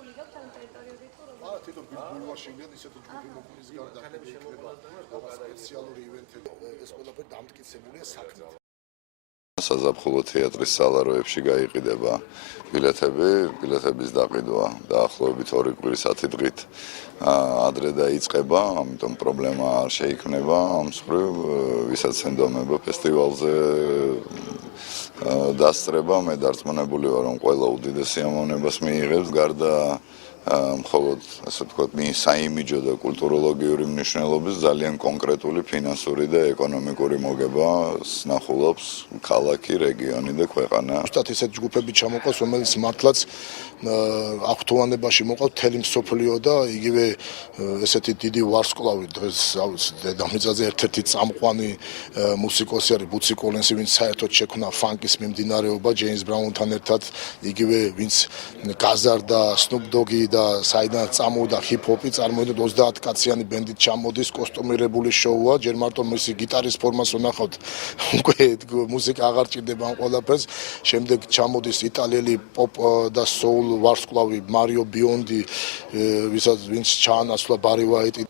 ჩართული გაქვთ ამ ტერიტორიაზე თუ როგორ? თვითონ ბულვარშიგან ისეთი ჯგუფი მოქმედის გარდა სპეციალური ივენთები ეს ყველაფერი დამტკიცებულია საქმით. საზაფხულო თეატრის სალაროებში გაიყიდება ბილეთების დაყიდვა დაახლოებით 2 კვირის 10 დღით ადრე დაიწყება, ამიტომ პრობლემა არ შეიქმნება ამ მხრივ ვისაც ენდომება ფესტივალზე დასწრება მე დარწმუნებული ვარ რომ ყველა უდიდეს სიამოვნებას მიიღებს გარდა მხოლოდ ასე ვთქვათ საიმიჯო და კულტუროლოგიური მნიშვნელობის ძალიან კონკრეტული ფინანსური და ეკონომიკური მოგება სნახულობს ქალაქი, რეგიონი და ქვეყანა. ზუსტად ესეთ ჯგუფები ჩამოყავს, რომელიც მართლაც აქტუალობაში მოყავს მთელი მსოფლიო და იგივე ესეთი დიდი ვარსკვლავი დღეს დედამიწაზე ერთ-ერთი წამყვანი მუსიკოსი არის ბუცი კოლინსი, ვინც საერთოდ შექმნა ფანკის მიმდინარეობა ჯეიმს ბრაუნთან ერთად, იგივე ვინც გაზარდა სნუპ დოგი და საიდან წამოვიდა ჰიპ-ჰოპი წარმოვიდგინეთ 30 კაციანი ბენდით ჩამოდის კოსტუმირებული შოუა ჯერ მარტო მისი გიტარის ფორმას ვნახავთ უკვე მუსიკა აღარ ჭირდება ამ ყველაფერს შემდეგ ჩამოდის იტალიელი პოპ და soul ვარსკვლავი მარიო ბიონდი ვინც ჩაანაცვლა ბარი ვაიტი